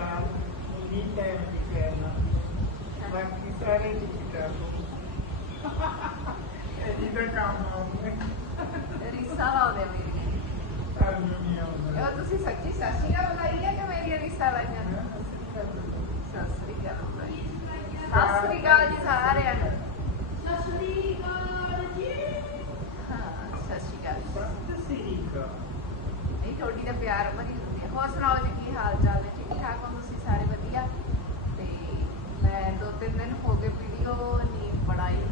ਨਾਲ ਉਹੀ ਟਾਈਮ ਦੀ ਕਰਨਾ ਬਾਕੀ ਸਾਰੇ ਠੀਕ ਕਰ ਲਓ ਇਹ ਦਾ ਕੰਮ ਆਉਂਦੇ ਰਿਸਾ ਲਾਉਂਦੇ ਮੇਰੀ ਇਹ ਤੁਸੀਂ ਸੱਚੀ ਸਾਸੀਆ ਬਣਾਈ ਹੈ ਕਿ ਮੇਰੀ ਰਿਸਾ ਲਾਈਆਂ ਸਾਸਰੀ ਕਾ ਸਾਸਰੀ ਕਾ ਜੀ ਸਾਰਿਆਂ ਨੂੰ ਸਾਸਰੀ ਕਾ ਜੀ ਹਾਂ ਸਾਸਰੀ ਕਾ ਸਾਸਰੀ ਕਾ ਇਹ ਥੋੜੀ ਦਾ ਪਿਆਰ ਭਰੀ ਹੁੰਦੀ ਹੈ ਹੋਰ ਸੁਣਾਓ ਜੀ ਕੀ ਹਾਲ ਚਾਲ ਦਿਨ ਹੋ ਗਏ ਵੀਡੀਓ ਨਹੀਂ ਬਣਾਈ।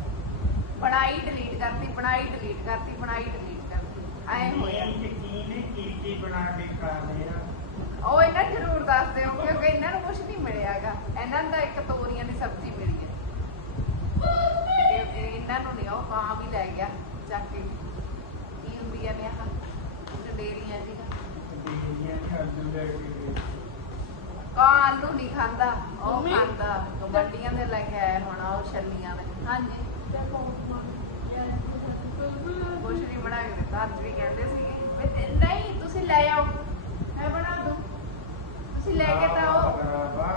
ਬਣਾਈ ਡਿਲੀਟ ਕਰਤੀ ਬਣਾਈ ਡਿਲੀਟ ਕਰਤੀ ਬਣਾਈ ਡਿਲੀਟ ਕਰਤੀ। ਐ ਹੋਇਆ। ਉਹ ਇਹਨਾਂ ਜ਼ਰੂਰ ਦੱਸ ਦਿਓ ਕਿਉਂਕਿ ਇਹਨਾਂ ਨੂੰ ਕੁਝ ਨਹੀਂ ਮਿਲਿਆਗਾ। ਇਹਨਾਂ ਤਾਂ ਇੱਕ ਤੋਰੀਆਂ ਦੀ ਸਬਜ਼ੀ ਮਿਲੀ ਹੈ ਤੇ ਇਹਨਾਂ ਨੂੰ ਨਹੀਂ ਉਹ ਕਾਂ ਵੀ ਲੈ ਗਿਆ ਚੱਕ ਕੇ। ਕੀ ਹੁੰਦੀਆਂ ਨੇ ਆਹ? ਡੇਰੀਆਂ ਜੀ ਕਾਂ ਆਲੂ ਨਹੀਂ ਖਾਂਦਾ ਉਹ ਮੰਮੀ। ਖਾਂਦਾ। ਗੰਡੀਆਂ ਦੇ ਲੈ ਕੇ ਆਇਆ ਹੁਣ ਉਹ ਛੱਲੀਆਂ ਦੇ ਹਾਂਜੀ। ਕੁਛ ਨਹੀਂ ਬਣਾ ਕੇ ਦਿੱਤਾ ਅੱਜ ਵੀ ਕਹਿੰਦੇ ਸੀਗੇ ਵੀ ਤੇ- ਨਹੀਂ ਤੁਸੀਂ ਲੈ ਆਓ। ਮੈਂ ਬਣਾ ਦੂੰ। ਤੁਸੀਂ ਲੈ ਕੇ ਤਾਂ ਉਹ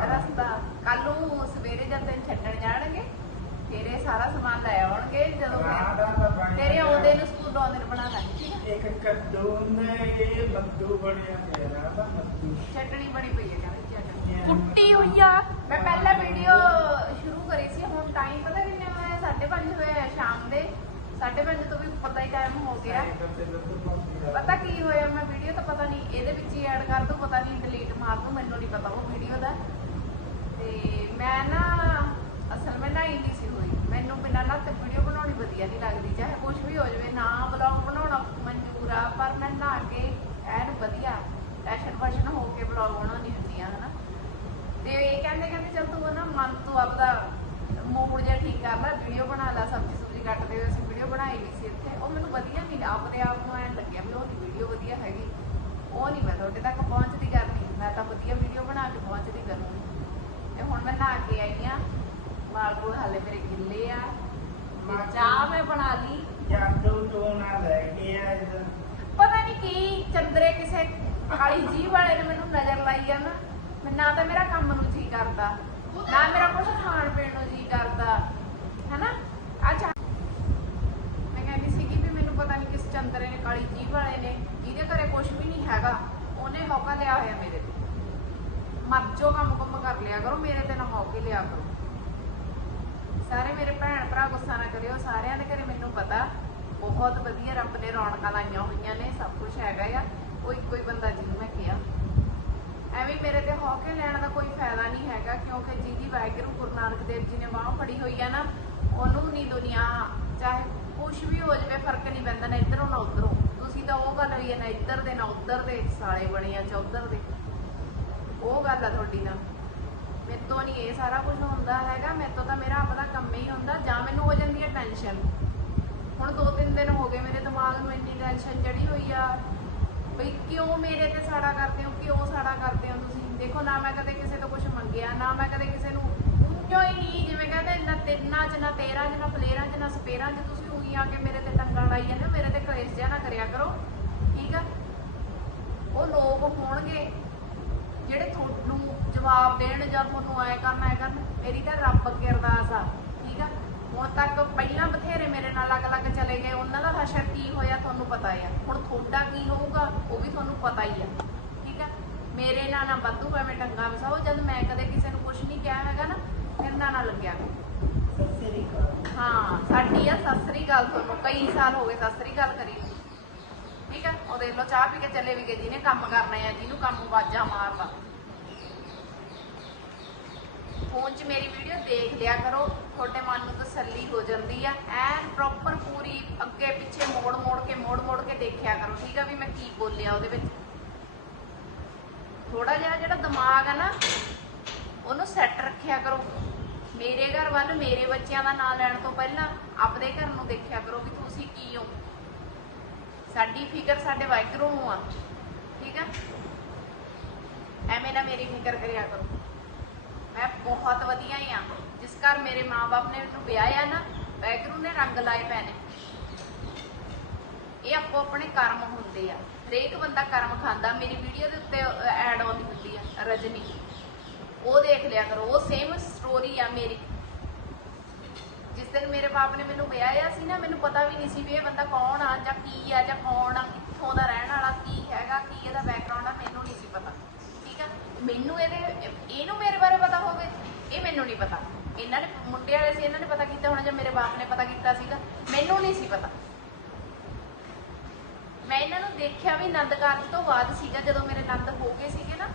ਰਸਤਾ। ਕੱਲ ਨੂੰ ਸਵੇਰੇ ਜਦ ਤੈਨੂੰ ਛੱਡਣ ਜਾਣਗੇ ਤੇਰੇ ਸਾਰਾ ਸਮਾਨ ਲੈ ਆਉਣਗੇ ਜਦੋਂ ਬਣ ਤੇਰੇ। ਆਉਂਦੇ ਨੂੰ ਸਕੂਲ ਆਉਂਦੇ ਨੂੰ ਬਣਾ ਦਾਂਗੇ ਠੀਕ ਹੈ? ਇੱਕ ਕੱਦੂ ਨੇ ਮੱਦੂ ਬਣਿਆ ਮੇਰਾ ਦਾ ਮੱਦੂ ਚਟਣੀ ਬਣੀ ਪਈ ਹੈ ਕਹਿੰਦੇ। ਕੁੱਟੀ ਹੋਈ ਆ। ਮੈਂ ਪਹਿਲਾਂ ਵੀਡੀਓ ਸ਼ੁਰੂ ਕਰੀ ਸੀ, ਹੁਣ ਟਾਈਮ ਪਤਾ ਕਿੰਨੇ ਹੋਇਆ 5:30 ਹੋਏ ਸ਼ਾਮ ਦੇ। 5:30 ਤੋਂ ਵੀ ਪਤਾ ਹੀ ਟਾਈਮ ਹੋ ਗਿਆ। ਪਤਾ ਕੀ ਹੋਇਆ? ਮੈਂ ਵੀਡੀਓ ਤਾਂ ਪਤਾ ਨਹੀਂ, ਇਹਦੇ ਵਿੱਚ ਹੀ ਐਡ ਕਰ ਦੂੰ ਪਤਾ ਨਹੀਂ ਡਿਲੀਟ ਮਾਰ ਦੂੰ ਮੈਨੂੰ ਨਹੀਂ ਪਤਾ ਉਹ ਵੀਡੀਓ ਦਾ। ਤੇ ਮੈਂ ਨਾ ਅਸਲ ਵਿੱਚ ਨਾ ਨਹੀਂ ਸੀ ਹੋਈ। ਮੈਨੂੰ ਬਿਨਾਂ ਨਾ ਤੇ ਵੀਡੀਓ ਬਣਾਉਣੀ ਵਧੀਆ ਨਹੀਂ ਲੱਗਦੀ, ਚਾਹੇ ਕੁਝ ਵੀ ਹੋ ਜਾਵੇ, ਨਾ ਬਲੌਗ ਬਣਾਉਣਾ ਮਨਜ਼ੂਰ ਆ, ਪਰ ਮੈਂ ਨਹਾ ਕੇ ਐਨ ਵਧੀਆ ਫੈਸ਼ਨ ਫੈਸ਼ਨ ਹੋ ਕੇ ਬਲੌਗ ਬਣਾਉਣੀ ਹੁੰਦੀ ਆ, ਹਨਾ? ਤੇ ਇਹ ਕਹਿੰਦੇ ਕਹਿੰਦੇ ਚੱਲ ਤੂੰ ਨਾ ਮਨ ਤੂੰ ਆਪਦਾ ਮੂਡ ਜਿਹਾ ਠੀਕ ਕਰ ਲੈ ਵੀਡੀਓ ਬਣਾ ਲੈ ਸਬਜ਼ੀ ਸੁਬਜ਼ੀ ਕੱਟਦੇ ਹੋਏ ਅਸੀਂ ਵੀਡੀਓ ਬਣਾਈ ਨਹੀਂ ਸੀ ਇੱਥੇ। ਉਹ ਮੈਨੂੰ ਵਧੀਆ ਨਹੀਂ ਆਪਦੇ ਆਪ ਨੂੰ ਐਂ ਲੱਗਿਆ ਵੀ ਉਹ ਨਹੀਂ ਵੀਡੀਓ ਵਧੀਆ ਹੈਗੀ। ਉਹ ਨਹੀਂ ਮੈਂ ਤੁਹਾਡੇ ਤੱਕ ਪਹੁੰਚਦੀ ਕਰਨੀ। ਮੈਂ ਤਾਂ ਵਧੀਆ ਵੀਡੀਓ ਬਣਾ ਕੇ ਪਹੁੰਚਦੀ ਕਰੂੰਗੀ। ਤੇ ਹੁਣ ਮੈਂ ਨਹਾ ਕੇ ਆਈ ਆ। ਕੋਲ ਹਾਲੇ ਮੇਰੇ ਗਿੱਲੇ ਆ। ਚਾਹ ਮੈਂ ਬਣਾ ਲਈ। ਜਾਦੂ ਤੋਂ ਨਾ ਲੈ ਗਿਆ ਇੱਧਰ। ਪਤਾ ਨਹੀਂ ਕੀ ਚੰਦਰੇ ਕਿਸੇ ਕਾਲੀ ਜੀ ਵਾਲੇ ਨੇ ਮੈਨੂੰ ਨਜ਼ਰ ਲਾਈ ਆ ਨਾ। ਮੈਂ ਨਾ ਤਾਂ ਮੇਰਾ ਕੰਮ ਨੂੰ ਜੀ ਕਰਦਾ। ਨਾ ਮੇਰਾ ਕੁਝ ਖਾਣ ਪੀਣ ਨੂੰ ਜੀ ਕਰਦਾ। ਹੈਨਾ? ਅੱਛਾ ਮੈਂ ਕਹਿੰਦੀ ਸੀਗੀ ਵੀ ਮੈਨੂੰ ਪਤਾ ਨਹੀਂ ਕਿਸ ਚੰਦਰੇ ਨੇ, ਕਾਲੀ ਜੀ ਵਾਲੇ ਨੇ, ਜਿਹਦੇ ਘਰੇ ਕੁਝ ਵੀ ਨਹੀਂ ਹੈਗਾ, ਉਹਨੇ ਮੌਕਾ ਲਿਆ ਹੋਇਆ ਮੇਰੇ ਤੇ ਮਰਜੋ ਕੰਮ ਕੰਮ ਕਰ ਲਿਆ ਕਰੋ, ਮੇਰੇ ਤੇ ਨਾ ਮੌਕੇ ਲਿਆ ਕਰੋ। ਸਾਰੇ ਮੇਰੇ ਭੈਣ ਭਰਾ ਗੁੱਸਾ ਨਾ ਕਰਿਓ, ਸਾਰਿਆਂ ਦੇ ਘਰੇ ਮੈਨੂੰ ਪਤਾ, ਬਹੁਤ ਵਧੀਆ ਰੱਬ ਨੇ ਰੌਣਕਾਂ ਲਾਈਆਂ ਹੋਈਆਂ ਨੇ, ਸਭ ਕੁਝ ਹੈਗਾ ਆ। ਕੋਈ ਕੋਈ ਬੰਦਾ ਜਿਹਨੂੰ ਮੈਂ ਕਿਹਾ। ਐਵੇਂ ਮੇਰੇ ਤੇ ਹੌਕੇ ਲੈਣ ਦਾ ਕੋਈ ਫਾਇਦਾ ਨਹੀਂ ਹੈਗਾ, ਕਿਉਂਕਿ ਜਿਹਦੀ ਵਾਹਿਗੁਰੂ ਗੁਰੂ ਨਾਨਕ ਦੇਵ ਜੀ ਨੇ ਬਾਹ ਫੜੀ ਹੋਈ ਆ ਨਾ, ਉਹਨੂੰ ਨਹੀਂ ਦੁਨੀਆ, ਚਾਹੇ ਕੁਝ ਵੀ ਹੋ ਜਾਵੇ, ਫ਼ਰਕ ਨਹੀਂ ਪੈਂਦਾ, ਨਾ ਇੱਧਰੋਂ, ਨਾ ਉੱਧਰੋਂ। ਤੁਸੀਂ ਤਾਂ ਉਹ ਗੱਲ ਹੋਈ ਹੈ ਨਾ ਇੱਧਰ ਦੇ, ਨਾ ਉੱਧਰ ਦੇ ਸਾਲੇ ਬਣੇ ਆ ਚੌਧਰ ਦੇ। ਉਹ ਗੱਲ ਆ ਤੁਹਾਡੀ ਨਾਲ ਮੇਰੇ ਤੋਂ ਨਹੀਂ ਇਹ ਸਾਰਾ ਕੁਝ ਹੁੰਦਾ ਹੈਗਾ ਮੇਰੇ ਤੋਂ ਤਾਂ ਮੇਰਾ ਆਪਣਾ ਕੰਮ ਹੀ ਹੁੰਦਾ, ਜਾਂ ਮੈਨੂੰ ਹੋ ਜਾਂਦੀ ਹੈ ਟੈਨਸ਼ਨ ਹੁਣ ਦੋ ਤਿੰਨ ਦਿਨ ਹੋ ਗਏ, ਮੇਰੇ ਦਿਮਾਗ ਨੂੰ ਇੰਨੀ ਟੈਨਸ਼ਨ ਚੜੀ ਹੋਈ ਆ। ਬਈ ਕਿਉਂ ਮੇਰੇ ਤੇ ਸਾੜਾ ਕਰਦੇ ਹੋ? ਕਿਉਂ ਸਾੜਾ ਕਰਦੇ ਹੋ ਤੁਸੀਂ? ਦੇਖੋ, ਨਾ ਮੈਂ ਕਦੇ ਕਿਸੇ ਤੋਂ ਕੁਝ ਮੰਗਿਆ, ਨਾ ਮੈਂ ਕਦੇ ਕਿਸੇ ਨੂੰ ਉੱਚੋ ਹੀ ਨਹੀਂ? ਜਿਵੇਂ ਕਹਿੰਦੇ, ਨਾ ਤਿੰਨਾਂ ਚ, ਨਾ ਤੇਰਾਂ ਚ, ਨਾ ਫਲੇਰਾਂ ਚ, ਨਾ ਸਪੇਰਾਂ ਚ ਤੁਸੀਂ ਉਹੀ ਆ ਕੇ ਮੇਰੇ ਤੇ ਟੰਗਾਂ ਲਾਈ ਜਾਂਦੇ ਮੇਰੇ ਤੇ ਕਰੇਸ ਜਿਹਾ ਨਾ ਕਰਿਆ ਕਰੋ, ਠੀਕ ਆ? ਉਹ ਲੋਕ ਹੋਣਗੇ ਜਿਹੜੇ ਤੁਹਾਨੂੰ ਜਵਾਬ ਦੇਣ ਜਾਂ ਤੁਹਾਨੂੰ ਐ ਕਰਨ ਐ ਕਰਨ। ਮੇਰੀ ਤਾਂ ਰੱਬ ਅੱਗੇ ਅਰਦਾਸ ਆ, ਠੀਕ ਆ? ਹੁਣ ਤੱਕ ਪਹਿਲਾਂ ਬਥੇਰੇ ਮੇਰੇ ਨਾਲ ਅਲੱਗ-ਅਲੱਗ ਚਲੇ ਗਏ, ਉਹਨਾਂ ਦਾ ਹਸ਼ਰ ਕੀ ਹੋਇਆ ਤੁਹਾਨੂੰ ਪਤਾ ਆ। ਹੁਣ ਤੁਹਾਡਾ ਕੀ ਹੋਊਗਾ, ਉਹ ਵੀ ਤੁਹਾਨੂੰ ਪਤਾ ਹੀ ਆ। ਠੀਕ ਆ? ਮੇਰੇ ਨਾਲ ਨਾ ਬੱਦੂ ਐਵੇਂ ਟੰਗਾ ਵਸਾਓ, ਜਦ ਮੈਂ ਕਦੇ ਕਿਸੇ ਨੂੰ ਕੁਝ ਨਹੀਂ ਕਿਹਾ ਹੈਗਾ ਨਾ, ਮੇਰੇ ਨਾਲ ਨਾ ਲੱਗਿਆ। ਹਾਂ, ਸਾਡੀ ਆ, ਸਤਿ ਗੱਲ ਤੁਹਾਨੂੰ। ਕਈ ਸਾਲ ਹੋ ਗਏ ਸਤਿ ਗੱਲ ਕਰੀ ਠੀਕ ਹੈ ਉਹ ਦੇਖ ਲਓ, ਚਾਹ ਪੀ ਕੇ ਚਲੇ ਵੀ ਗਏ, ਜਿਹਨੇ ਕੰਮ ਕਰਨਾ ਆ, ਜਿਹਨੂੰ ਕੰਮ ਵਾਜਾ ਮਾਰਦਾ ਫੋਨ 'ਚ ਮੇਰੀ ਵੀਡੀਓ ਦੇਖ ਲਿਆ ਕਰੋ। ਤਸੱਲੀ ਹੋ ਜਾਂਦੀ ਆ। ਐਨ ਪ੍ਰੋਪਰ ਪੂਰੀ ਅੱਗੇ ਪਿੱਛੇ ਮੋੜ ਮੋੜ ਕੇ, ਮੋੜ ਮੋੜ ਕੇ ਦੇਖਿਆ ਕਰੋ। ਠੀਕ ਆ ਵੀ ਮੈਂ ਕੀ ਬੋਲਿਆ ਉਹਦੇ ਵਿੱਚ? ਥੋੜਾ ਜਿਹਾ ਜਿਹੜਾ ਦਿਮਾਗ ਆ ਨਾ, ਉਹਨੂੰ ਸੈੱਟ ਰੱਖਿਆ ਕਰੋ। ਮੇਰੇ ਘਰ ਵੱਲ, ਮੇਰੇ ਬੱਚਿਆਂ ਦਾ ਨਾਂ ਲੈਣ ਤੋਂ ਪਹਿਲਾਂ ਆਪਦੇ ਘਰ ਨੂੰ ਦੇਖਿਆ ਕਰੋ ਵੀ ਤੁਸੀਂ ਕੀ ਹੋ। ਸਾਡੀ ਫਿਕਰ ਸਾਡੇ ਵਾਹਿਗੁਰੂ ਨੂੰ ਆ। ਠੀਕ ਆ? ਐਵੇਂ ਨਾ ਮੇਰੀ ਫਿਕਰ ਕਰਿਆ ਕਰੋ। ਮੈਂ ਬਹੁਤ ਵਧੀਆ ਹੀ ਆ। ਜਿਸ ਘਰ ਮੇਰੇ ਮਾਪੇ ਨੇ ਮੈਨੂੰ ਵਿਆਹਿਆ ਨਾ ਵੈਗਰੂ ਨੇ ਰੰਗ ਲਾਏ ਪੈ ਇਹ ਆਪੋ ਆਪਣੇ ਕਰਮ ਹੁੰਦੇ ਆ। ਹਰੇਕ ਬੰਦਾ ਕਰਮ ਖਾਂਦਾ, ਮੇਰੀ ਵੀਡੀਓ ਦੇ ਉੱਤੇ ਐਡ ਆਉਂਦੀ ਹੁੰਦੀ ਆ, ਰਜਨੀ। ਉਹ ਦੇਖ ਲਿਆ ਕਰੋ, ਉਹ ਸੇਮ ਸਟੋਰੀ ਆ ਮੇਰੀ। ਜਿਸ ਦਿਨ ਮੇਰੇ ਬਾਪ ਨੇ ਮੈਨੂੰ ਵਿਆਹਿਆ ਸੀ ਨਾ, ਮੈਨੂੰ ਪਤਾ ਵੀ ਨਹੀਂ ਸੀ ਵੀ ਇਹ ਬੰਦਾ ਕੌਣ ਆ, ਜਾਂ ਕੀ ਆ, ਜਾਂ ਕੌਣ ਆ, ਕਿੱਥੋਂ ਦਾ ਰਹਿਣ ਵਾਲਾ, ਕੀ ਹੈਗਾ, ਕੀ ਇਹਦਾ ਬੈਕਗ੍ਰਾਉਂਡ ਆ, ਮੈਨੂੰ ਨਹੀਂ ਸੀ ਪਤਾ। ਠੀਕ ਆ? ਮੈਨੂੰ ਇਹਦੇ, ਇਹਨੂੰ ਮੇਰੇ ਬਾਰੇ ਪਤਾ ਹੋਵੇ, ਇਹ ਮੈਨੂੰ ਨਹੀਂ ਪਤਾ। ਇਹਨਾਂ ਨੇ ਮੁੰਡੇ ਵਾਲੇ ਸੀ, ਇਹਨਾਂ ਨੇ ਪਤਾ ਕੀਤਾ ਹੋਣਾ ਜਾਂ ਮੇਰੇ ਬਾਪ ਨੇ ਪਤਾ ਕੀਤਾ ਸੀਗਾ? ਮੈਨੂੰ ਨਹੀਂ ਸੀ ਪਤਾ। ਮੈਂ ਇਹਨਾਂ ਨੂੰ ਦੇਖਿਆ ਵੀ ਨੰਦ ਕਾਰਜ ਤੋਂ ਬਾਅਦ ਸੀਗਾ, ਜਦੋਂ ਮੇਰੇ ਨੰਦ ਹੋ ਗਏ ਸੀਗੇ ਨਾ,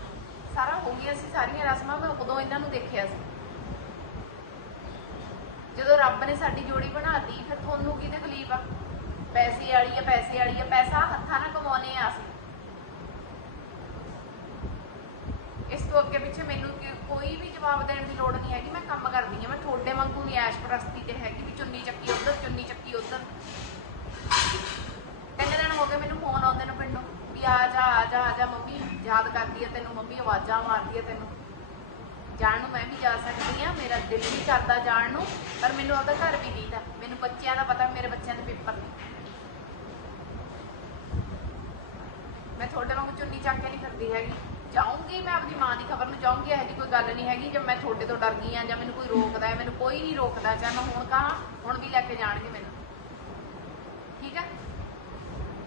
ਸਾਰਾ ਹੋ ਗਿਆ ਸੀ, ਸਾਰੀਆਂ ਰਸਮਾਂ ਮੈਂ ਉਦੋਂ ਇਹਨਾਂ ਨੂੰ ਦੇਖਿਆ ਸੀ। ਜਦੋਂ ਰੱਬ ਨੇ ਸਾਡੀ ਜੋੜੀ ਬਣਾਤੀ ਫਿਰ ਤੁਹਾਨੂੰ ਕੀ ਤਕਲੀਫ ਆ? ਪੈਸੇ ਵਾਲੀ ਆ, ਪੈਸੇ ਵਾਲੀ ਆ, ਪੈਸਾ ਹੱਥਾਂ ਨਾਲ ਕਮਾਉਣੇ ਆ ਅਸੀਂ। ਇਸ ਤੋਂ ਅੱਗੇ ਪਿੱਛੇ ਮੈਨੂੰ ਕਿ- ਕੋਈ ਵੀ ਜਵਾਬ ਦੇਣ ਦੀ ਲੋੜ ਨਹੀਂ ਹੈਗੀ, ਮੈਂ ਕੰਮ ਕਰਦੀ ਹਾਂ, ਮੈਂ ਤੁਹਾਡੇ ਵਾਂਗੂ ਨਹੀਂ ਐਸ਼ ਪ੍ਰਸਤੀ ਤੇ ਹੈਗੀ ਵੀ ਚੁੰਨੀ ਚੱਕੀ ਉਧਰ, ਚੁੰਨੀ ਚੱਕੀ ਉਧਰ। ਤਿੰਨ ਦਿਨ ਹੋ ਗਏ ਮੈਨੂੰ ਫੋਨ ਆਉਂਦੇ ਨੂੰ ਪਿੰਡੋਂ ਵੀ ਆ ਜਾ ਆ ਜਾ ਆ ਜਾ ਮੰਮੀ, ਯਾਦ ਕਰਦੀ ਹੈ ਤੈਨੂੰ, ਮੰਮੀ ਆਵਾਜ਼ਾਂ ਮਾਰਦੀ ਹੈ ਤੈਨੂੰ। ਜਾਣ ਨੂੰ ਮੈਂ ਵੀ ਜਾ ਸਕਦੀ ਆ ਮੇਰਾ ਦਿਲ ਵੀ ਕਰਦਾ ਜਾਣ ਨੂੰ, ਪਰ ਮੈਨੂੰ ਉਹਦਾ ਘਰ ਵੀ ਨਹੀਂ ਦਾ ਮੈਨੂੰ ਬੱਚਿਆਂ ਦਾ ਪਤਾ, ਮੇਰੇ ਬੱਚਿਆਂ ਦੇ ਪੇਪਰ ਨੇ ਮੈਂ ਤੁਹਾਡੇ ਵਾਂਗੂ ਚੁੰਨੀ ਚੱਕ ਕੇ ਨਹੀਂ ਫਿਰਦੀ ਹੈਗੀ। ਜਾਊਂਗੀ, ਮੈਂ ਆਪਣੀ ਮਾਂ ਦੀ ਖਬਰ ਨੂੰ ਜਾਊਂਗੀ ਇਹੋ ਜਿਹੀ ਕੋਈ ਗੱਲ ਨਹੀਂ ਹੈਗੀ ਜੇ ਮੈਂ ਤੁਹਾਡੇ ਤੋਂ ਡਰ ਗਈ ਆ ਜਾਂ ਮੈਨੂੰ ਕੋਈ ਰੋਕਦਾ ਹੈ, ਮੈਨੂੰ ਕੋਈ ਨਹੀਂ ਰੋਕਦਾ ਚਾਹੇ ਮੈਂ ਹੁਣ ਕਹਾਂ, ਹੁਣ ਵੀ ਲੈ ਕੇ ਜਾਣਗੇ ਮੈਨੂੰ। ਠੀਕ ਹੈ?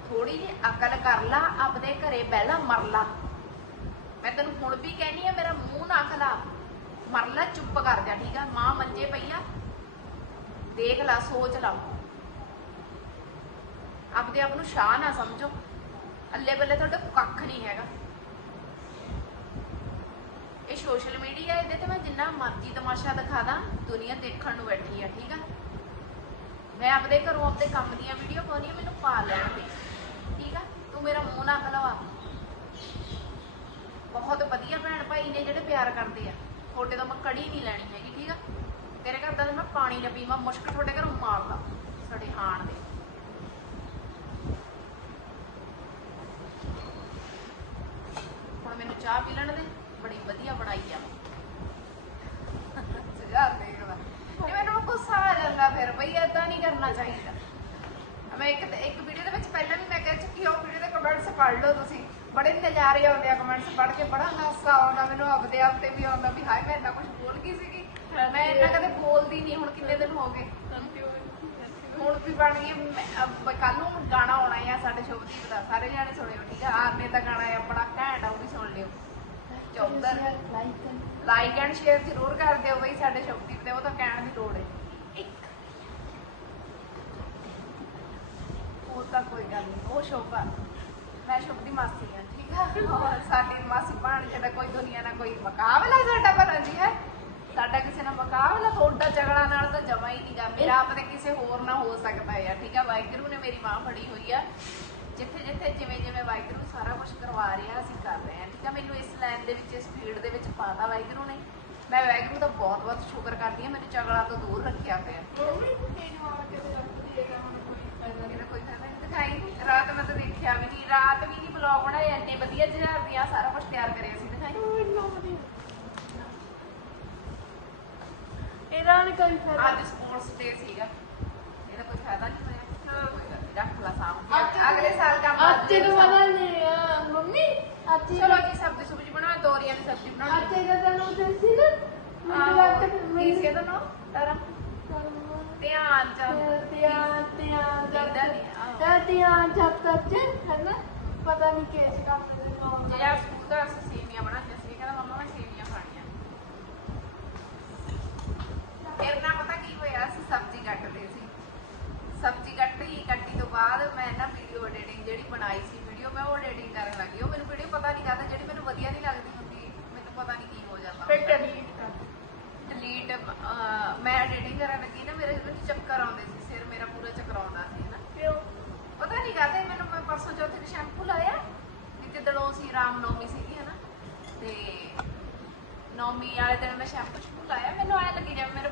ਥੋੜੀ ਜਿਹੀ ਅਕਲ ਕਰ ਲਾ, ਆਪਦੇ ਘਰੇ ਬਹਿਲਾ ਮਰ ਲਾ। ਮੈਂ ਤੈਨੂੰ ਹੁਣ ਵੀ ਕਹਿਣੀ ਆ, ਮੇਰਾ ਮੂੰਹ ਨਾ ਖਲਾ। ਮਰ ਲੈ, ਚੁੱਪ ਕਰ ਜਾ, ਠੀਕ ਆ? ਮਾਂ ਮੰਜੇ ਪਈ ਆ। ਦੇਖ ਲਾ, ਸੋਚ ਲਾ। ਆਪਦੇ ਆਪ ਨੂੰ ਸ਼ਾਹ ਨਾ ਸਮਝੋ। ਅੱਲੇ ਬੱਲੇ ਤੁਹਾਡੇ ਕੱਖ ਨਹੀਂ ਹੈਗਾ। ਇਹ ਸੋਸ਼ਲ ਮੀਡੀਆ ਇਹਦੇ ਤੇ ਮੈਂ ਜਿੰਨਾ ਮਰਜ਼ੀ ਤਮਾਸ਼ਾ ਦਿਖਾ ਦਾਂ, ਦੁਨੀਆ ਦੇਖਣ ਨੂੰ ਬੈਠੀ ਆ, ਠੀਕ ਆ? ਮੈਂ ਆਪਦੇ ਘਰੋਂ ਆਪਦੇ ਕੰਮ ਦੀਆਂ ਵੀਡੀਓ ਪਾਉਣੀ ਆ, ਮੈਨੂੰ ਪਾ ਲੈਣ ਦੇ, ਠੀਕ ਆ? ਤੂੰ ਮੇਰਾ ਮੂੰਹ ਨਾ ਖਲਵਾ। ਬਹੁਤ ਵਧੀਆ ਭੈਣ ਭਾਈ ਨੇ ਜਿਹੜੇ ਪਿਆਰ ਕਰਦੇ ਆ, ਤੁਹਾਡੇ ਤੋਂ ਮੈਂ ਕੜੀ ਨਹੀਂ ਲੈਣੀ ਹੈਗੀ, ਠੀਕ ਆ? ਤੇਰੇ ਘਰ ਦਾ ਮੈਂ ਪਾਣੀ ਨਾ ਪੀਵਾਂ, ਮੁਸ਼ਕ ਤੁਹਾਡੇ ਘਰੋਂ ਮਾਰਦਾ, ਸਾਡੇ ਹਾਣ ਦੇ। ਹੁਣ ਮੈਨੂੰ ਚਾਹ ਪੀ ਲੈਣ ਦੇ। ਬੜੀ ਵਧੀਆ ਬਣਾਈ ਆ। ਸੁਝਾਅ ਦੇਖਦਾ ਇਹ ਮੈਨੂੰ ਗੁੱਸਾ ਆ ਜਾਂਦਾ ਫਿਰ ਬਈ ਏਦਾਂ ਨਹੀਂ ਕਰਨਾ ਚਾਹੀਦਾ। ਮੈਂ ਇੱਕ ਇੱਕ ਵੀਡੀਓ ਦੇ ਵਿੱਚ ਪਹਿਲਾਂ ਵੀ ਮੈਂ ਕਹਿ ਚੁੱਕੀ ਹਾਂ ਉਹ ਵੀਡੀਓ ਦੇ ਕਮੈਂਟਸ ਪੜ੍ਹ ਲਓ ਤੁਸੀਂ। ਬੜੇ ਨਜ਼ਾਰੇ ਆਉਂਦੇ ਆ ਕਮੈਂਟਸ ਪੜ੍ਹ ਕੇ ਬੜਾ ਹਾਸਾ ਆਉਂਦਾ ਮੈਨੂੰ ਆਪਦੇ ਆਪ ਤੇ ਵੀ ਆਉਂਦਾ ਵੀ ਹਾਏ ਮੈਂ ਇੰਨਾ ਕੁਝ ਬੋਲ ਗਈ ਸੀਗੀ। ਮੈਂ ਇੰਨਾ ਕਦੇ ਬੋਲਦੀ ਨਹੀਂ ਹੁਣ ਕਿੰਨੇ ਦਿਨ ਹੋ ਗਏ। ਹੁਣ ਵੀ ਬਣ ਗਈ ਕੱਲ ਨੂੰ ਗਾਣਾ ਆਉਣਾ ਹੈ ਸਾਡੇ ਸ਼ੁਭਦੀਪ ਦਾ। ਸਾਰੇ ਜਾਣੇ ਸੁਣਿਓ ਠੀਕ ਆ? ਆਰਨੇ ਦਾ ਗਾਣਾ ਹੈ ਬੜਾ ਘੈਂਟ ਆ ਉਹ ਵੀ ਸੁਣ ਲਿਓ ਚੌਧਰ ਲਾਈਕ ਐਂਡ ਸ਼ੇਅਰ ਜ਼ਰੂਰ ਕਰ ਦਿਓ ਬਈ ਸਾਡੇ ਸ਼ੁਭਦੀਪ ਤੇ ਉਹ ਤਾਂ ਕਹਿਣ ਦੀ ਲੋੜ ਹੈ। ਉਹ ਤਾਂ ਕੋਈ ਗੱਲ ਨਹੀਂ, ਉਹ ਸ਼ੋਭਾ ਮੈਂ ਸ਼ੁਭ ਦੀ ਮਾਸੀ ਹਾਂ, ਠੀਕ ਆ? ਔਰ ਸਾਡੀ ਮਾਸੀ ਭਾਣ ਜਿਹੜਾ ਕੋਈ ਦੁਨੀਆ ਨਾਲ ਕੋਈ ਮੁਕਾਬਲਾ ਸਾਡਾ ਪਤਾ ਜੀ ਹੈ। ਸਾਡਾ ਕਿਸੇ ਨਾਲ ਮੁਕਾਬਲਾ, ਤੁਹਾਡਾ ਝਗੜਾ ਨਾਲ ਤਾਂ ਜਮਾ ਹੀ ਨਹੀਂਗਾ ਮੇਰਾ ਆਪ ਤੇ ਕਿਸੇ ਹੋਰ ਨਾਲ ਹੋ ਸਕਦਾ ਹੈ ਠੀਕ ਆ? ਵਾਹਿਗੁਰੂ ਨੇ ਮੇਰੀ ਮਾਂ ਫੜੀ ਹੋਈ ਆ। ਜਿੱਥੇ ਜਿੱਥੇ ਜਿਵੇਂ ਜਿਵੇਂ ਵਾਹਿਗੁਰੂ ਸਾਰਾ ਕੁਝ ਕਰਵਾ ਰਿਹਾ ਅਸੀਂ ਕਰ ਰਹੇ ਹਾਂ। ਠੀਕ ਆ ਮੈਨੂੰ ਇਸ ਲਾਈਨ ਦੇ ਵਿੱਚ ਇਸ ਫੀਲਡ ਦੇ ਵਿੱਚ ਪਾਤਾ ਵਾਹਿਗੁਰੂ ਨੇ। ਮੈਂ ਵਾਹਿਗੁਰੂ ਦਾ ਬਹੁਤ ਬਹੁਤ ਸ਼ੁਕਰ ਕਰਦੀ ਹਾਂ ਮੈਨੂੰ ਝਗੜਾ ਤੋਂ ਦੂਰ ਰੱਖਿਆ ਪਿਆ। ਰਾਤ ਮੈਂ ਤਾਂ ਦੇਖਿਆ ਵੀ ਨਹੀਂ। ਰਾਤ ਵੀ ਨਹੀਂ ਬਲੌਗ ਬਣਾਏ ਇੰਨੇ ਵਧੀਆ ਜਹਾਜ਼ ਦੀਆਂ ਸਾਰਾ ਕੁਝ ਤਿਆਰ ਕਰਿਆ ਸੀ ਦਿਖਾਈ ਇਹਦਾ ਨੀ ਕੋਈ ਫਾਇਦਾ। ਅੱਜ ਸਪੋਰਟਸ ਡੇ ਸੀਗਾ ਇਹਦਾ ਕੋਈ ਫਾਇਦਾ ਨਹੀਂ ਹੋਇਆ ਕੋਈ ਗੱਲ ਨੀ, ਰੱਖ ਲਾ ਸਾਂਭ ਅੱਜ- ਕੇ। ਅਗਲੇ ਸਾਲ ਕੰਮ ਆ ਅੱਜ ਤੋਂ ਪਤਾ ਨਹੀਂ ਆ, ਮੰਮੀ ਅੱਜ ਚਲੋ ਜੀ ਸਬਜ਼ੀ ਸੁਬਜ਼ੀ ਬਣਾ ਤੋਰੀਆਂ ਦੀ ਸਬਜ਼ੀ ਬਣਾ ਅੱਜ ਦਾ ਤੈਨੂੰ ਤੇ ਸੀ ਨਾ ਇਹਦਾ ਨਾਮ ਤਰਾ ਧਿਆਨ ਚ ਤਿਆਂ ਤਿਆਂ ਦਿੰਦਾ ਨੀ, ਆਹੋ। ਜਦ ਤਿਆਂ ਜਦ ਤੱਕ ਹੈ ਨਾ ਪਤਾ ਨਹੀਂ ਕਿਸ ਕੰਮ ਦੇ ਮੈਂ ਐਡੀਟਿੰਗ ਕਰਨ ਲੱਗੀ ਨਾ ਮੇਰੇ ਹਸਬੰਦ ਚੱਕਰ ਆਉਂਦੇ ਸੀ ਸਿਰ ਮੇਰਾ ਪੂਰਾ ਚੱਕਰ ਆਉਂਦਾ ਸੀ ਨਾ ਕਿਉਂ? ਪਤਾ ਨਹੀਂ ਕਾਹਦੇ ਮੈਨੂੰ ਮੈਂ ਪਰਸੋਂ ਚੌਥੇ ਕਿ ਸ਼ੈਂਪੂ ਲਾਇਆ ਵੀ ਦਲੋਂ ਸੀ ਰਾਮ ਨੌਮੀ ਸੀਗੀ ਹਨਾ? ਤੇ ਨੌਮੀ ਵਾਲੇ ਦਿਨ ਮੈਂ ਸ਼ੈਂਪੂ ਸ਼ੈਂਪੂ ਲਾਇਆ ਮੈਨੂੰ ਆਇਆ ਲੱਗੀ ਜਿਵੇਂ ਮੇਰੇ